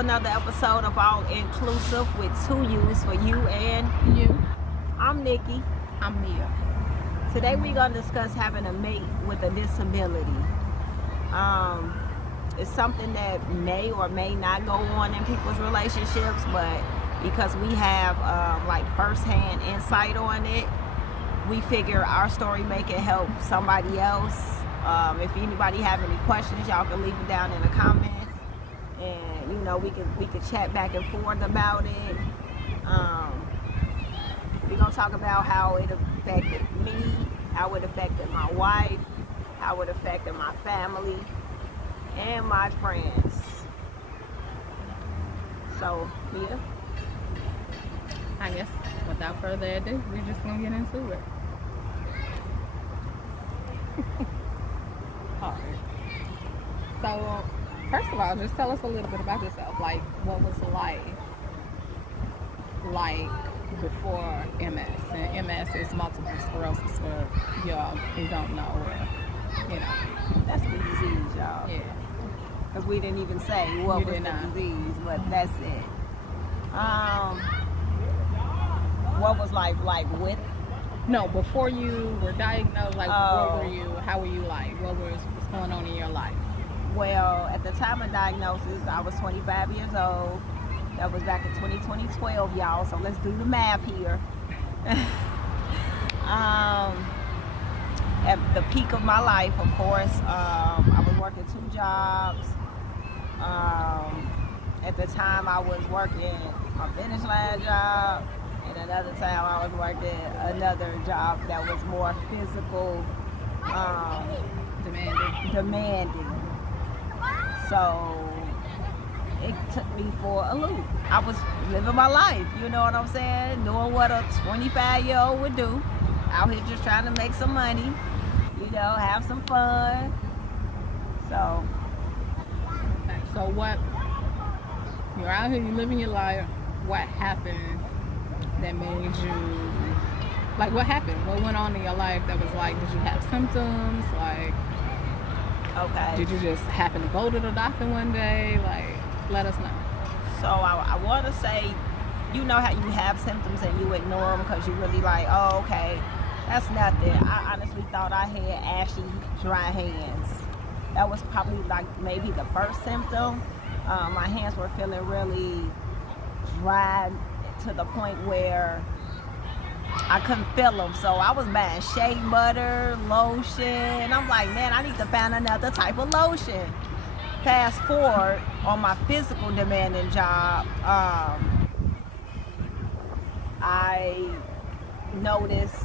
another episode of All Inclusive with two U's for you and you. I'm Nikki. I'm Mia. Today we're going to discuss having a mate with a disability. It's something that may or may not go on in people's relationships, but because we have like first-hand insight on it, we figure our story may can help somebody else. If anybody have any questions, y'all can leave it down in the comments, and we can chat back and forth about it. We're gonna talk about how it affected me, how it affected my wife, how it affected my family and my friends. So, Mia, I guess without further ado, we're just gonna get into it. Alright. So, first of all, just tell us a little bit about yourself. Like, what was life like before MS? And MS is multiple sclerosis for y'all who don't know, or that's the disease, y'all. Yeah. Because we didn't even say what was the disease, but that's it. What was life like with? No, before you were diagnosed, like, what were you, how were you like? What's going on in your life? Well, at the time of diagnosis, I was 25 years old. That was back in 2012, y'all, so let's do the math here. At the peak of my life, of course, I was working 2 jobs. At the time, I was working a finish line job, and another time I was working another job that was more physical, demanding. So it took me for a loop. I was living my life, you know what I'm saying? Doing what a 25-year-old would do. Out here just trying to make some money, have some fun. So what, you're out here, you're living your life. What happened that made you, like, what happened? What went on in your life that was like, did you have symptoms? Like, okay, did you just happen to go to the doctor one day? Like, let us know. So I want to say, how you have symptoms and you ignore them because you really like, oh, okay, that's nothing. I honestly thought I had ashy, dry hands. That was probably like maybe the first symptom. My hands were feeling really dry to the point where I couldn't feel them. So I was buying shea butter, lotion. I'm like, man, I need to find another type of lotion. Fast forward on my physical demanding job, I noticed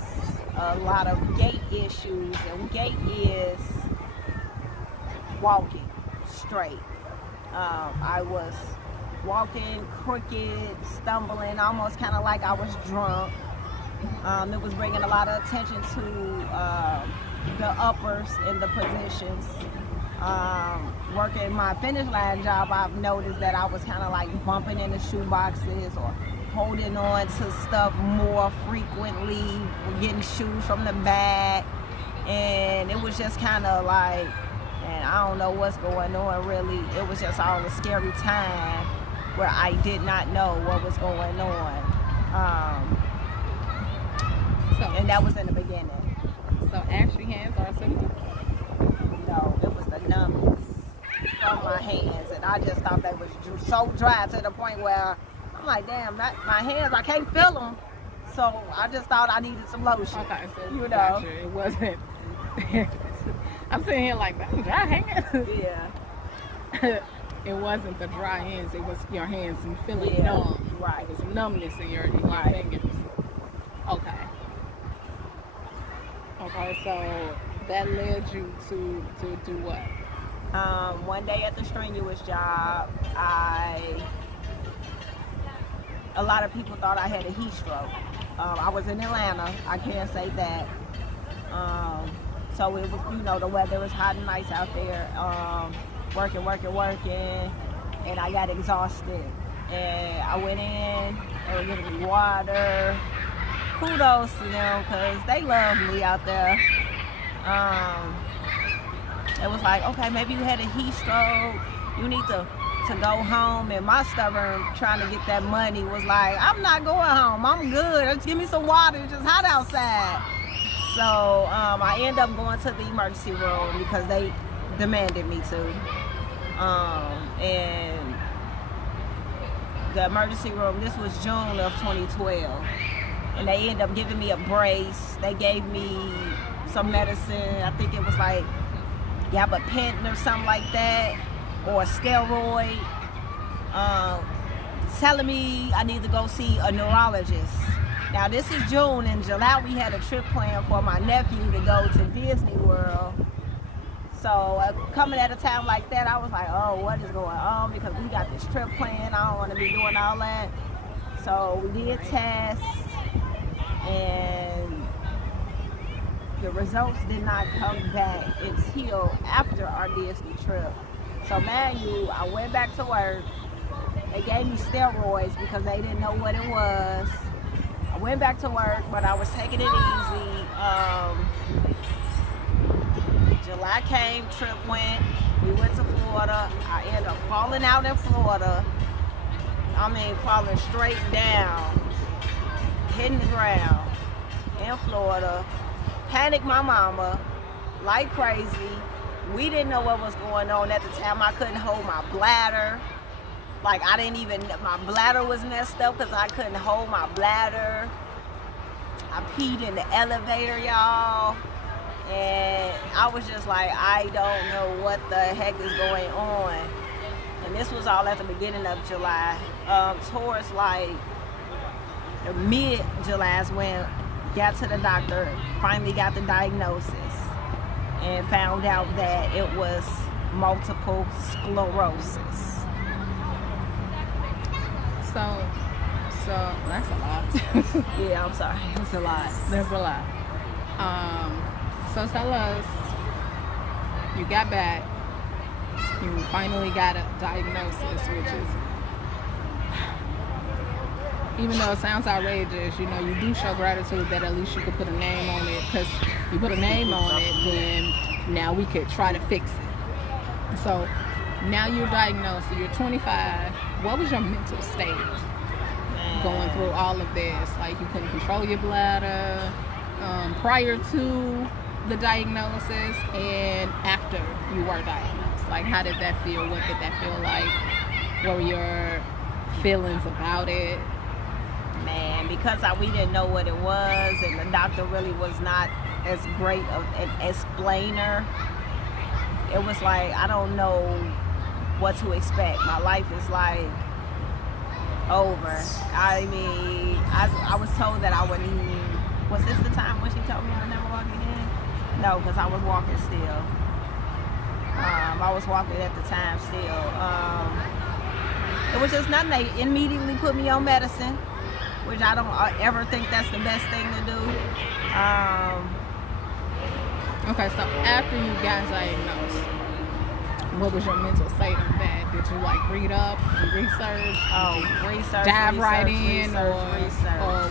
a lot of gait issues, and gait is walking straight. I was walking crooked, stumbling, almost kind of like I was drunk. It was bringing a lot of attention to the uppers in the positions. Working my finish line job, I've noticed that I was kind of like bumping into shoe boxes or holding on to stuff more frequently, getting shoes from the back, and it was just kind of like, and I don't know what's going on really. It was just all a scary time where I did not know what was going on. And that was in the beginning. So ashy hands are a symptom? No, it was the numbness from my hands, and I just thought they was so dry to the point where I'm like, damn, my hands, I can't feel them. So I just thought I needed some lotion. Okay, so Gotcha. It wasn't. I'm sitting here like, that dry hands. Yeah. It wasn't the dry hands. It was your hands and feeling numb. Right. It was numbness in your fingers. Okay. Okay, so that led you to do what? One day at the strenuous job, a lot of people thought I had a heat stroke. I was in Atlanta, I can't say that. So it was, the weather was hot and nice out there. Working, and I got exhausted. And I went in, they were giving me water. Kudos to them, because they love me out there. It was like, okay, maybe you had a heat stroke. You need to to go home, and my stubborn trying to get that money was like, I'm not going home. I'm good. Just give me some water. It's just hot outside. So I end up going to the emergency room because they demanded me to. And the emergency room, this was June of 2012. And they ended up giving me a brace. They gave me some medicine. I think it was like gabapentin or something like that, or a steroid. Telling me I need to go see a neurologist. Now this is June. In July we had a trip planned for my nephew to go to Disney World. So coming at a time like that, I was like, oh, what is going on? Because we got this trip planned. I don't want to be doing all that. So we did tests, and the results did not come back until after our Disney trip. So man, I went back to work. They gave me steroids because they didn't know what it was. I went back to work, but I was taking it easy. July came, trip went. We went to Florida. I ended up falling out in Florida. I mean, falling straight down, hitting the ground in Florida. Panicked my mama like crazy. We didn't know what was going on at the time. I couldn't hold my bladder. Like, my bladder was messed up because I couldn't hold my bladder. I peed in the elevator, y'all. And I was just like, I don't know what the heck is going on. And this was all at the beginning of July. Towards like mid-July is when got to the doctor, finally got the diagnosis, and found out that it was multiple sclerosis. So that's a lot. Yeah, I'm sorry. It's a lot. That's a lot. So tell us, you got back, you finally got a diagnosis, which is, even though it sounds outrageous, you know, you do show gratitude that at least you could put a name on it, because you put a name on it, then now we could try to fix it. So now you're diagnosed, so you're 25. What was your mental state going through all of this? Like, you couldn't control your bladder prior to the diagnosis and after you were diagnosed. Like, how did that feel? What did that feel like? What were your feelings about it? Man, because we didn't know what it was, and the doctor really was not as great of an explainer. It was like, I don't know what to expect. My life is like over. I mean, I was told that I wouldn't. Was this the time when she told me I never walk again? No, because I was walking still. I was walking at the time still. It was just nothing. They immediately put me on medicine, which I don't ever think that's the best thing to do. Okay, so after you got diagnosed, what was your mental state on that? Did you like read up, do research? Dive right in, or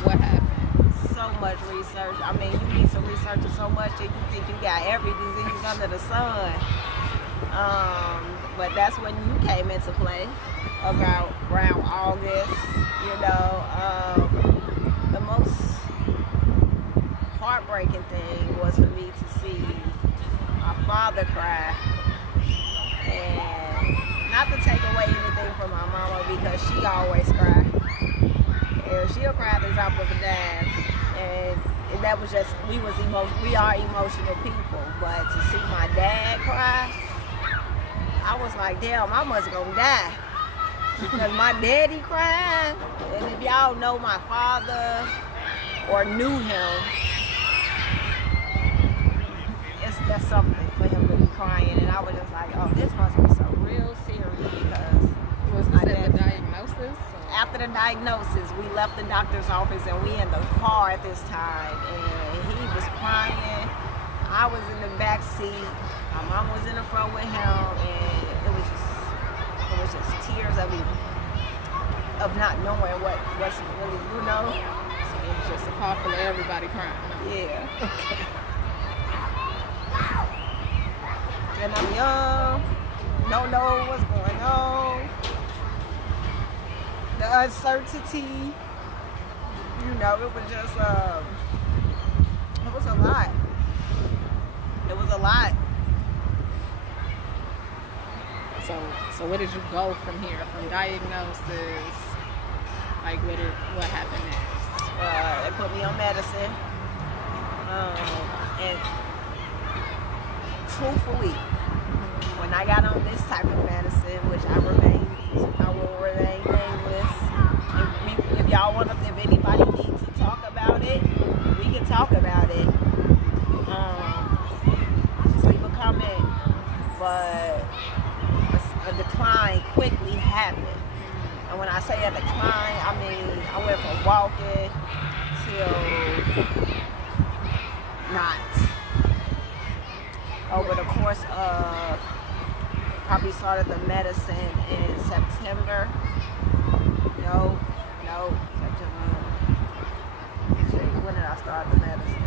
what happened? So much research. I mean, you need some research so much that you think you got every disease under the sun. But that's when you came into play, around August. You know, the most heartbreaking thing was for me to see my father cry. And not to take away anything from my mama, because she always cried. And she'll cry at the drop of a dime. And that was just, we are emotional people. But to see my dad cry, I was like, damn, I must gonna die. Because my daddy cried. And if y'all know my father or knew him, that's something for him to be crying. And I was just like, oh, this must be so real serious, because was this at the diagnosis? After the diagnosis, we left the doctor's office and we in the car at this time, and he was crying. I was in the back seat. My mom was in the front with him, and it was just tears of not knowing what's really, you know. So it was just a car full of everybody crying. Yeah. Okay. And I'm young, don't know what's going on. uncertainty. You know, it was just, it was a lot. It was a lot. So where did you go from here? From diagnosis, like what happened next? They put me on medicine. And truthfully, when I got on this type of medicine, which I will remain nameless. If y'all want us, if anybody needs to talk about it, we can talk about it. Just leave a comment. But a decline quickly happened. And when I say a decline, I mean I went from walking till not. Over the course of, probably started the medicine in September. No, September. When did I start the medicine?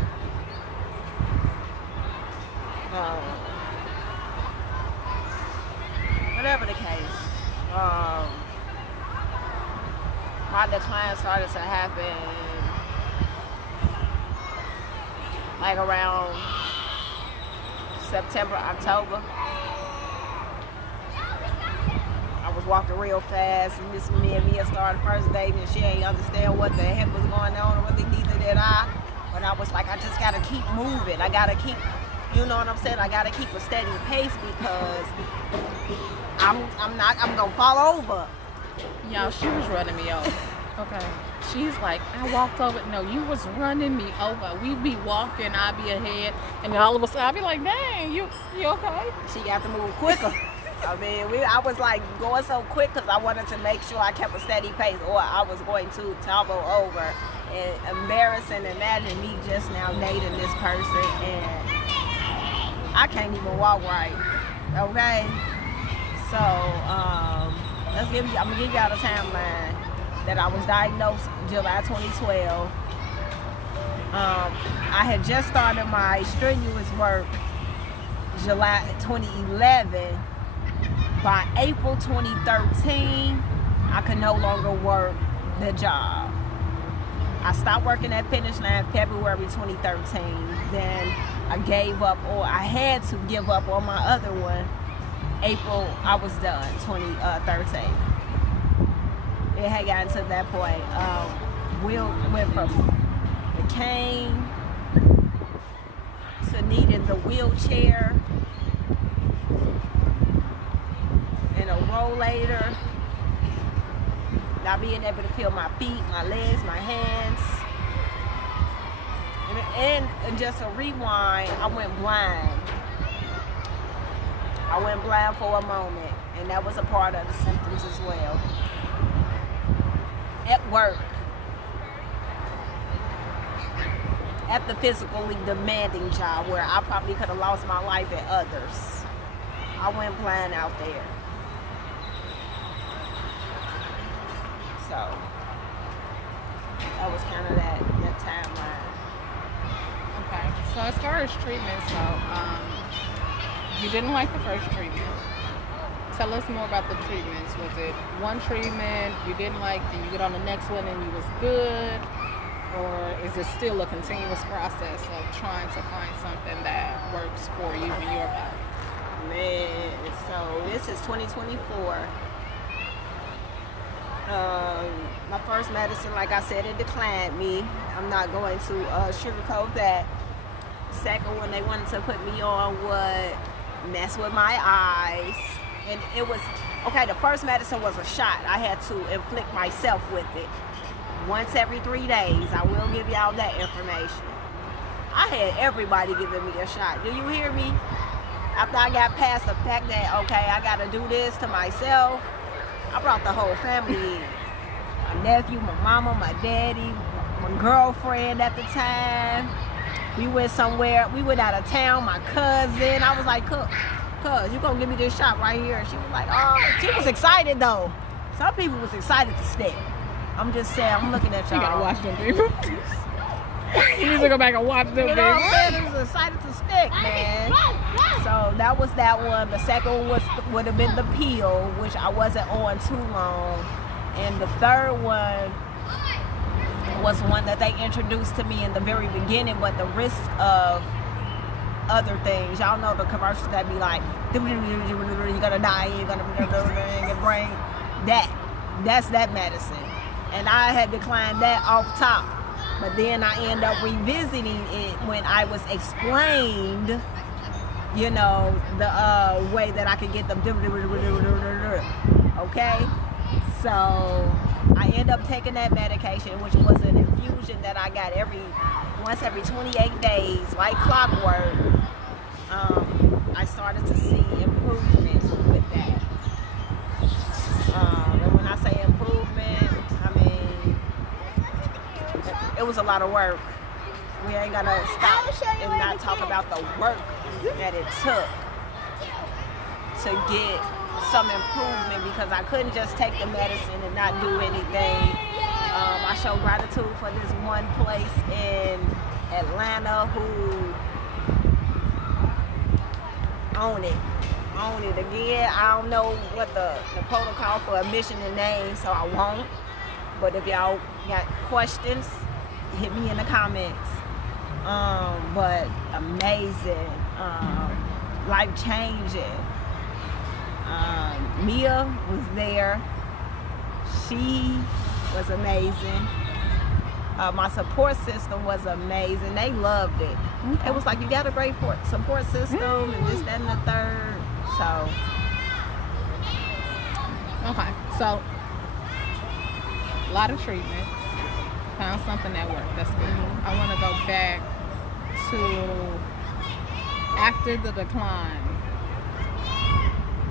Whatever the case, my decline started to happen like around September, October. I was walking real fast, and this me and Mia started first date, and she ain't understand what the heck was going on, or really neither did I. But I was like, I just gotta keep moving. I gotta keep, you know what I'm saying? I gotta keep a steady pace because I'm gonna fall over. Y'all, she was running me over. Okay. She's like, I walked over. No, you was running me over. We be walking, I be ahead, and then all of a sudden I be like, dang, you okay? She got to move quicker. I mean, I was like going so quick because I wanted to make sure I kept a steady pace, or I was going to tumble over. And embarrassing, imagine me just now dating this person and I can't even walk right. Okay? So, I'm gonna give y'all the timeline. That I was diagnosed July 2012. I had just started my strenuous work July 2011. By April 2013, I could no longer work the job. I stopped working at Finish Line February 2013. Then I gave up, or I had to give up on my other one. April, I was done, 2013. It had gotten to that point. We went from the cane to needing the wheelchair and a rollator, not being able to feel my feet, my legs, my hands. And just a rewind, I went blind. I went blind for a moment, and that was a part of the symptoms as well. At work, at the physically demanding job where I probably could have lost my life at others, I went blind out there. So that was kind of that timeline. Okay. So as far as treatment, you didn't like the first treatment. Tell us more about the treatments. Was it one treatment you didn't like, then you get on the next one and you was good? Or is it still a continuous process of trying to find something that works for you and your body? Man, so this is 2024. My first medicine, like I said, it declined me. I'm not going to sugarcoat that. Second one they wanted to put me on would mess with my eyes. And it was, okay, the first medicine was a shot. I had to inflict myself with it. Once every 3 days. I will give y'all that information. I had everybody giving me a shot. Do you hear me? After I got past the fact that, okay, I got to do this to myself, I brought the whole family in. My nephew, my mama, my daddy, my girlfriend at the time. We went somewhere. We went out of town. My cousin. I was like, cuz, you gonna give me this shot right here? And she was like, oh. She was excited though. Some people was excited to stick. I'm just saying, I'm looking at y'all. You gotta watch them people. You need to go back and watch them people. You know what I'm saying? It was excited to stick, man. So that was that one. The second one would have been the pill, which I wasn't on too long. And the third one was one that they introduced to me in the very beginning, but the risk of other things. Y'all know the commercials that be like, you're gonna die, you're gonna get brain. That's that medicine. And I had declined that off top. But then I end up revisiting it when I was explained, you know, the way that I could get them. Okay? So I end up taking that medication, which was an infusion that I got once every 28 days, like clockwork. I started to see improvement with that. And when I say improvement, I mean, it was a lot of work. We ain't gonna stop and not talk about the work that it took to get some improvement, because I couldn't just take the medicine and not do anything. I show gratitude for this one place in Atlanta who own it again. I don't know what the protocol for admission and name, so I won't. But if y'all got questions, hit me in the comments. But amazing, life changing. Mia was there. She was amazing. My support system was amazing. They loved it. Okay. It was like, you got a great support system and this, that, and the third. So. Okay, so a lot of treatments. Found something that worked. That's good. I want to go back to after the decline.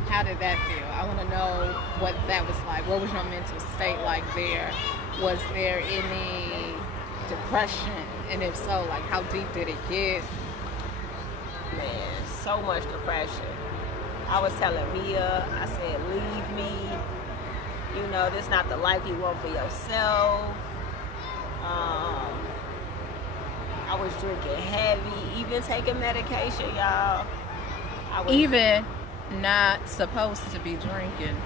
How did that feel? I want to know what that was like. What was your mental state like there? Was there any depression? And if so, like, how deep did it get? Man, so much depression. I was telling Mia, I said, leave me. You know, this is not the life you want for yourself. I was drinking heavy, even taking medication, y'all. Even not supposed to be drinking.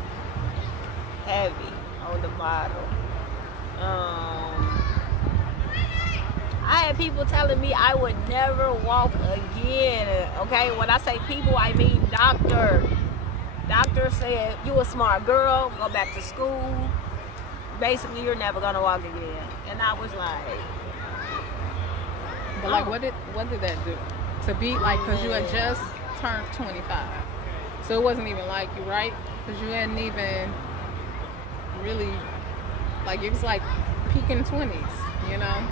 Heavy on the bottle. I had people telling me I would never walk again. Okay, when I say people, I mean doctor. Doctor said, you a smart girl, go back to school. Basically, you're never gonna walk again. And I was like, but like, what did that do? To be like, because you had just turned 25. So it wasn't even like you, right? Because you hadn't even really, like, it was like peaking 20s, you know?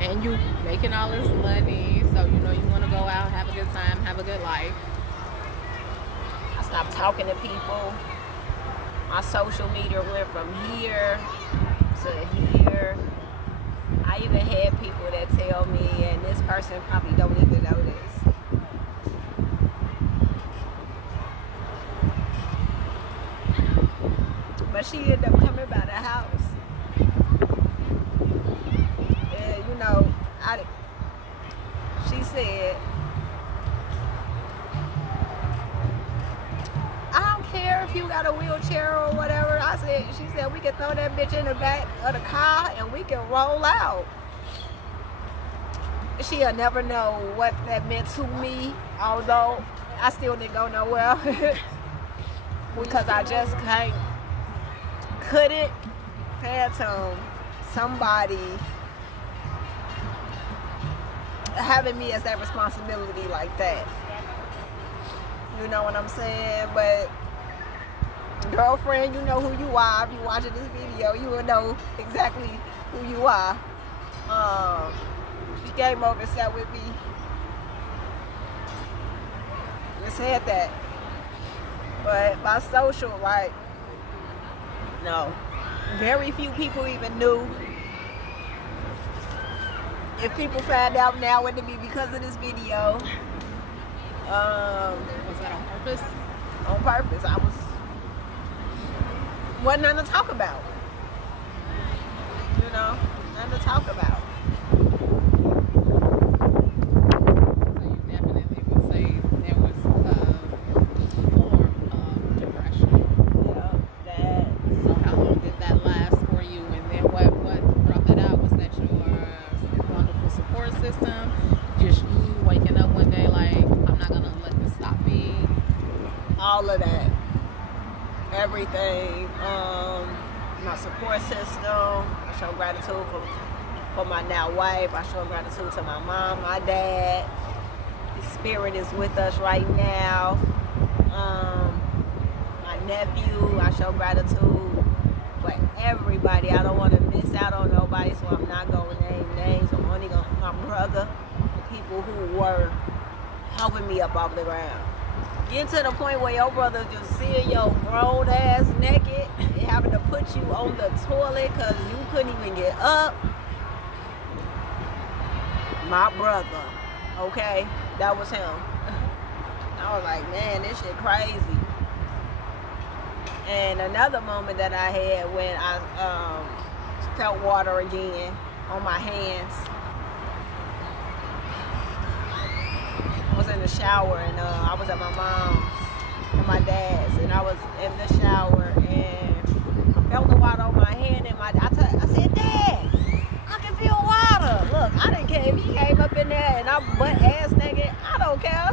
And you making all this money, so you know you want to go out, have a good time, have a good life. I stopped talking to people. My social media went from here to here. I even had people that tell me, and this person probably don't even know this. But she ended up coming by the house. And you know, she said, I don't care if you got a wheelchair or whatever. She said, we can throw that bitch in the back of the car and we can roll out. She'll never know what that meant to me, although I still didn't go nowhere. Because I just couldn't fathom somebody having me as that responsibility like that. You know what I'm saying? But girlfriend, you know who you are. If you're watching this video, you will know exactly who you are. She came over and sat with me. And said that. But my social, like, no. Very few people even knew. If people find out now, it would be because of this video. Was that on purpose? On purpose. Wasn't nothing to talk about. You know, nothing to talk about. So you definitely would say there was a form of depression. Yeah, that. So how long did that last? everything. My support system. I show gratitude for my now wife. I show gratitude to my mom, my dad. The spirit is with us right now. My nephew. I show gratitude for everybody. I don't want to miss out on nobody, so I'm not going to name names. I'm only going to my brother, people who were helping me up off the ground. Get to the point where your brother just seeing your grown ass naked and having to put you on the toilet because you couldn't even get up. My brother, okay? That was him. I was like, man, this shit crazy. And another moment that I had when I felt water again on my hands. I was in the shower and I was at my mom's and my dad's, and I was in the shower and I felt the water on my hand, and I said, Dad, I can feel water. Look, I didn't care if he came up in there and I'm butt ass naked. I don't care.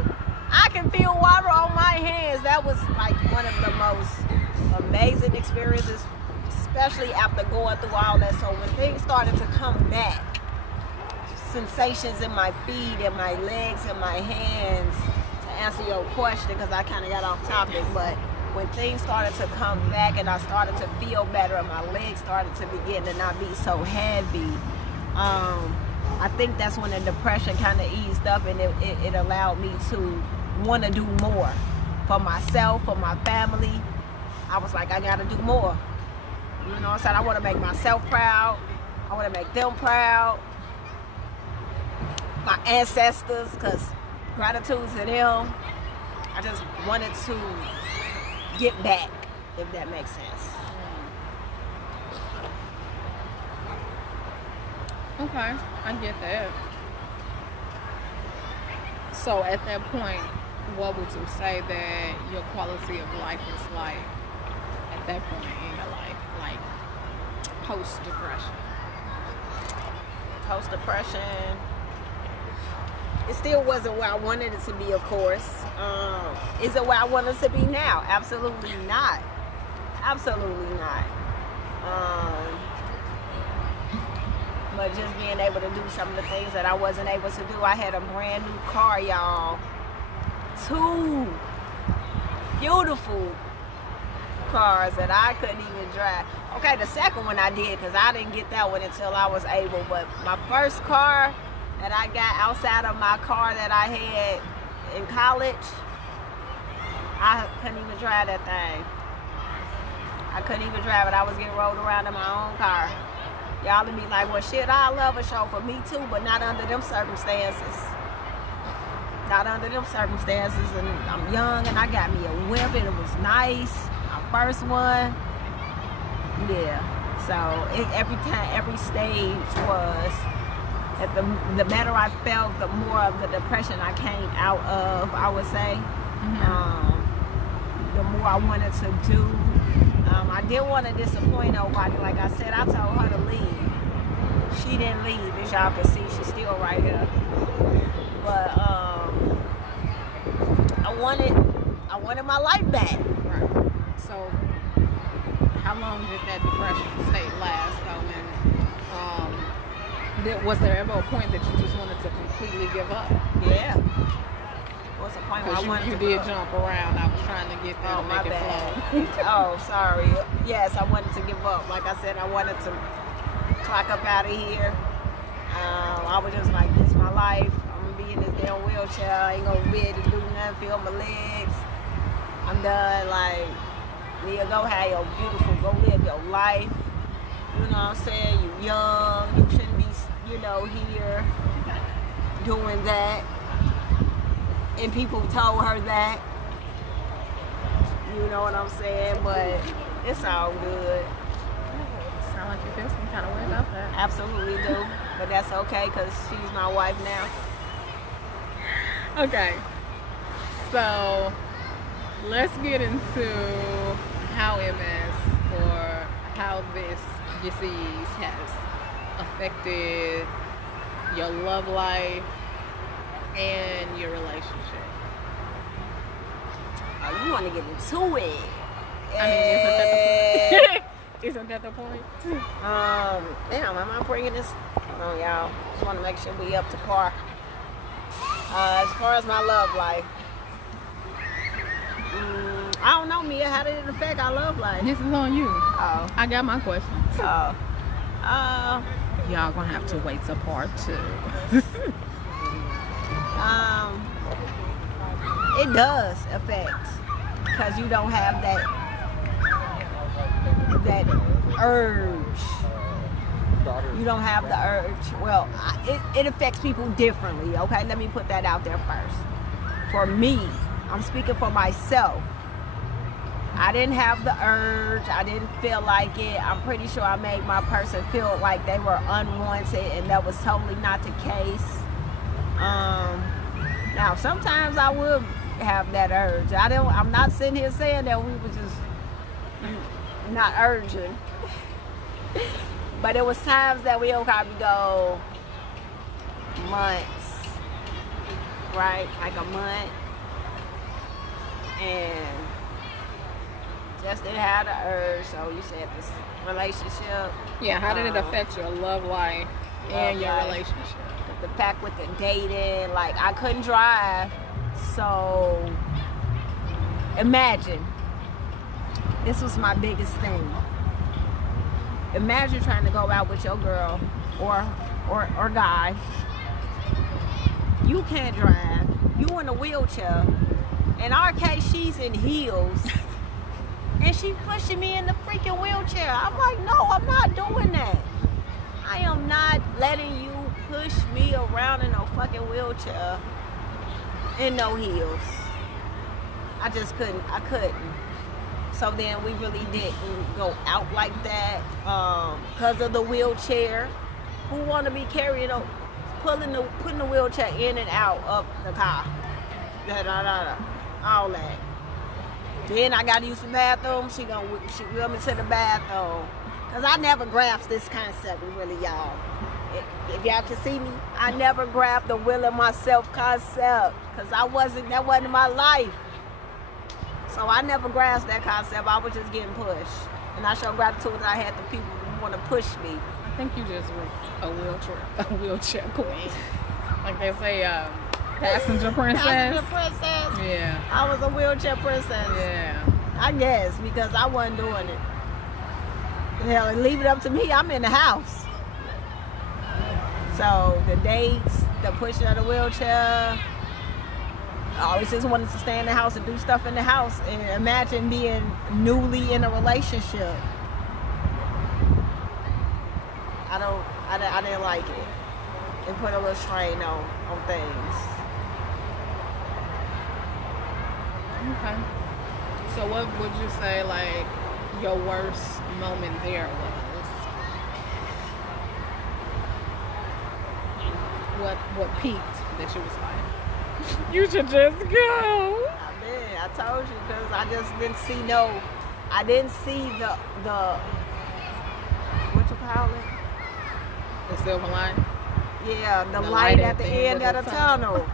I can feel water on my hands. That was like one of the most amazing experiences, especially after going through all that. So when things started to come back, sensations in my feet and my legs and my hands, to answer your question, because I kind of got off topic, but when things started to come back and I started to feel better and my legs started to begin to not be so heavy, I think that's when the depression kind of eased up, and it allowed me to want to do more for myself, for my family. I was like, I got to do more. You know what I'm saying? I want to make myself proud. I want to make them proud. My ancestors, because gratitude to them. I just wanted to get back, if that makes sense. Okay, I get that. So at that point, what would you say that your quality of life is like at that point in your life, like post-depression? Post-depression, it still wasn't where I wanted it to be, of course. Is it where I want it to be now? Absolutely not. Absolutely not. But just being able to do some of the things that I wasn't able to do. I had a brand new car, y'all. 2 beautiful cars that I couldn't even drive. Okay, the second one I did, because I didn't get that one until I was able. But my first car that I got outside of my car that I had in college, I couldn't even drive that thing. I couldn't even drive it. I was getting rolled around in my own car. Y'all would be like, well, shit, I love a show for me too, but not under them circumstances. Not under them circumstances. And I'm young and I got me a whip and it was nice. My first one. Yeah. So every stage was, that the better I felt, the more of the depression I came out of, I would say. The more I wanted to do. I didn't want to disappoint nobody. Like I said, I told her to leave. She didn't leave, as y'all can see. She's still right here. But I wanted my life back. Right. So, how long did that depression state last, though? And was there ever a point that you just wanted to completely give up? Yeah. What's the point? Because you did jump around. I was trying to get there to make it flow. Oh, sorry. Yes, I wanted to give up. Like I said, I wanted to clock up out of here. I was just like, this is my life. I'm going to be in this damn wheelchair. I ain't going to be able to do nothing, feel my legs. I'm done. Like, Leah, go have your beautiful, go live your life. You know what I'm saying? You young. You shouldn't be, here doing that. And people told her that. You know what I'm saying? But it's all good. Sound like you feel some kind of way about that. Absolutely do. But that's okay, because she's my wife now. Okay. So let's get into how MS or how this disease has affected your love life and your relationship. Oh, you want to get into it? I mean, isn't that the point? Isn't that the point? Damn, am I bringing this? Hold on, y'all. Just want to make sure we up to par. As far as my love life, I don't know, Mia. How did it affect our love life? This is on you. Oh. I got my question. Oh. Y'all gonna have to wait till part 2. It does affect, because you don't have that urge. You don't have the urge. Well, it affects people differently. Okay, let me put that out there first. For me, I'm speaking for myself. I didn't have the urge. I didn't feel like it. I'm pretty sure I made my person feel like they were unwanted, and that was totally not the case. Now, sometimes I would have that urge. I'm not sitting here saying that we were just not urging. But there was times that we'll probably go months, right? Like a month. And just didn't have the urge. So you said this relationship. Yeah, how did it affect your love life and your relationship? The fact with the dating, like I couldn't drive. So imagine, this was my biggest thing. Imagine trying to go out with your girl or guy. You can't drive. You in a wheelchair. In our case, she's in heels. And she pushing me in the freaking wheelchair. I'm like, no, I'm not doing that. I am not letting you push me around in no fucking wheelchair in no heels. I just couldn't. I couldn't. So then we really didn't go out like that because of the wheelchair. Who want to be carrying, putting the wheelchair in and out of the car? All that. Then I got to use the bathroom. She wheel me to the bathroom. Because I never grasped this concept, really, y'all. If y'all can see me, I never grabbed the wheeling myself concept. Because that wasn't my life. So I never grasped that concept. I was just getting pushed. And I show gratitude that I had the people who want to push me. I think you just was a wheelchair queen. Like they say, passenger princess. Passenger princess. Yeah. I was a wheelchair princess. Yeah. I guess, because I wasn't doing it. Hell, leave it up to me. I'm in the house. So the dates, the pushing of the wheelchair, I always just wanted to stay in the house and do stuff in the house. And imagine being newly in a relationship. I didn't like it. It put a little strain on things. Okay. So what would you say, like, your worst moment there was? What peaked that you was like, you should just go? I told you, because I just didn't see the what you call it? The silver line? Yeah, the light at the end of the tunnel.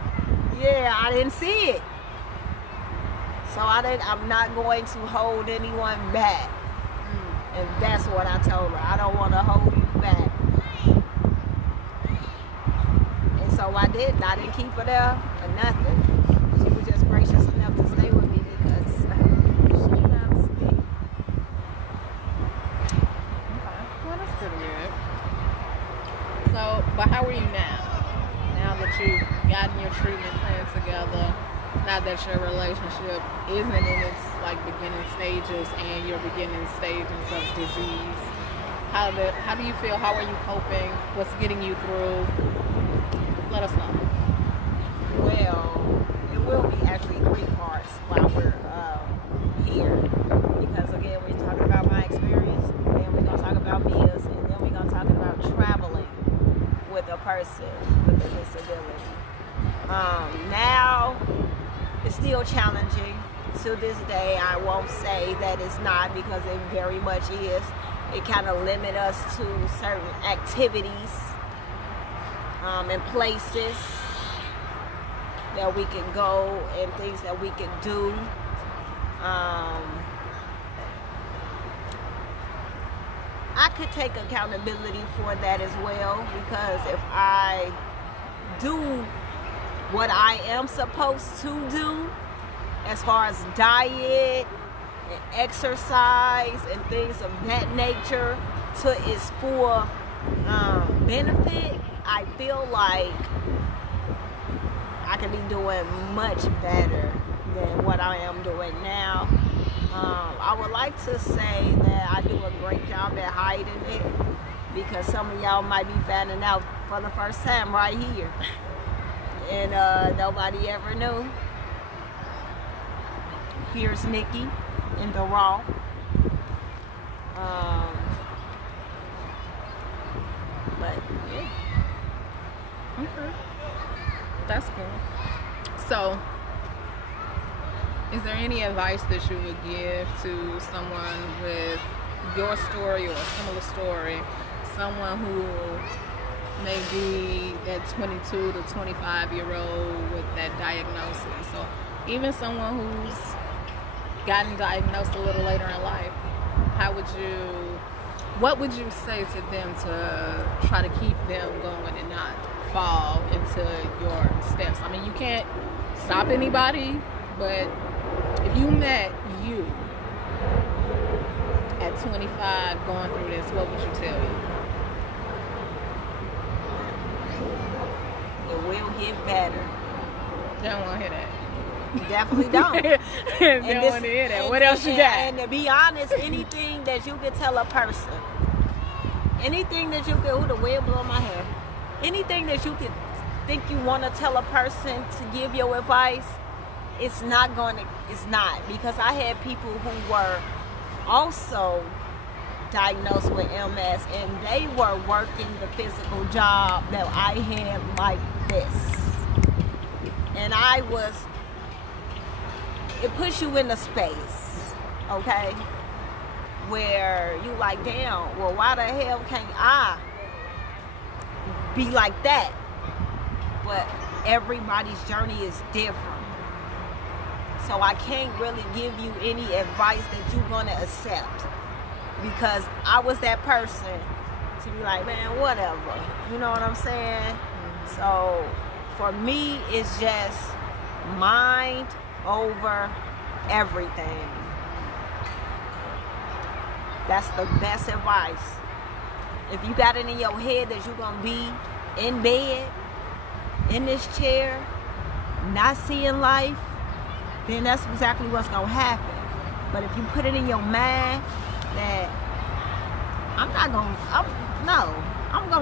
Yeah, I didn't see it. So I'm not going to hold anyone back. And that's what I told her. I don't want to hold you back. And so I didn't. I didn't keep her there or nothing. She was just gracious enough to stay with me because she loves me. Okay. Well, that's pretty good. So, but how are you now? Now that you've gotten your treatment plan together, now that your relationship isn't in its like beginning stages and your beginning stages of disease, how do you feel? How are you coping? What's getting you through? Let us know. Well, it will be actually 3 parts while we're here, because again we're talking about my experience, then we're gonna talk about Mia's, and then we're gonna talk about traveling with a person with a disability. Now it's still challenging. To this day, I won't say that it's not, because it very much is. It kind of limits us to certain activities and places that we can go and things that we can do. I could take accountability for that as well, because if I do what I am supposed to do as far as diet and exercise and things of that nature to its full benefit, I feel like I could be doing much better than what I am doing now. I would like to say that I do a great job at hiding it, because some of y'all might be finding out for the first time right here, and nobody ever knew. Here's Nikki in the raw. But yeah. Okay. That's good. So, is there any advice that you would give to someone with your story or a similar story? Someone who may be that 22 to 25-year-old with that diagnosis, or even someone who's gotten diagnosed a little later in life. What would you say to them to try to keep them going and not fall into your steps? I mean, you can't stop anybody, but if you met you at 25 going through this, what would you tell you? It will get better. They don't want to hear that. You definitely don't. They don't want to hear that. What else you got? And to be honest, anything that you could tell a person, anything that you could, ooh, the wind blow my hair, anything that you could think you want to tell a person to give your advice, it's not, because I had people who were also diagnosed with MS, and they were working the physical job that I had like this. And it puts you in a space, okay, where you like, damn, well, why the hell can't I be like that? But everybody's journey is different. So I can't really give you any advice that you're going to accept, because I was that person to be like, man, whatever. You know what I'm saying? So for me, it's just mind over everything. That's the best advice. If you got it in your head that you're going to be in bed, in this chair, not seeing life, then that's exactly what's going to happen. But if you put it in your mind that I'm going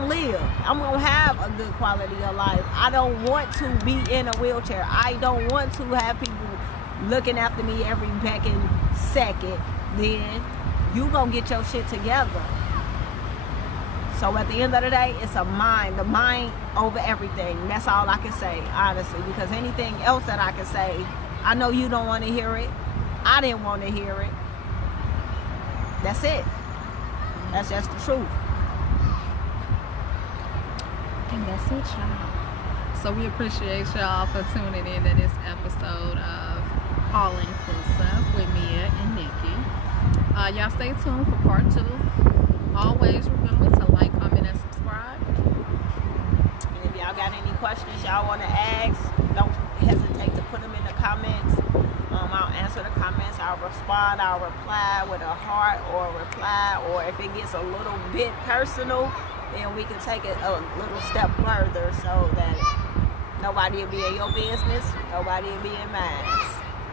to live. I'm going to have a good quality of life. I don't want to be in a wheelchair. I don't want to have people looking after me every second. Then you going to get your shit together. So at the end of the day, it's the mind over everything. That's all I can say, honestly, because anything else that I can say, I know you don't want to hear it. I didn't want to hear it. That's it. That's just the truth. And that's it, y'all. So we appreciate y'all for tuning in to this episode of All Inclusive with Mia and Nikki. Y'all stay tuned for part 2. Always remember to like, comment, and subscribe. And if y'all got any questions y'all want to ask, don't hesitate to put them in the comments. I'll answer the comments. I'll respond. I'll reply with a heart or a reply. Or if it gets a little bit personal, then we can take it a little step further so that nobody will be in your business, nobody will be in mine.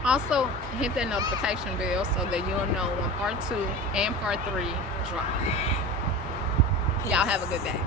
Also, hit that notification bell so that you'll know when part 2 and part 3 drop. Y'all have a good day.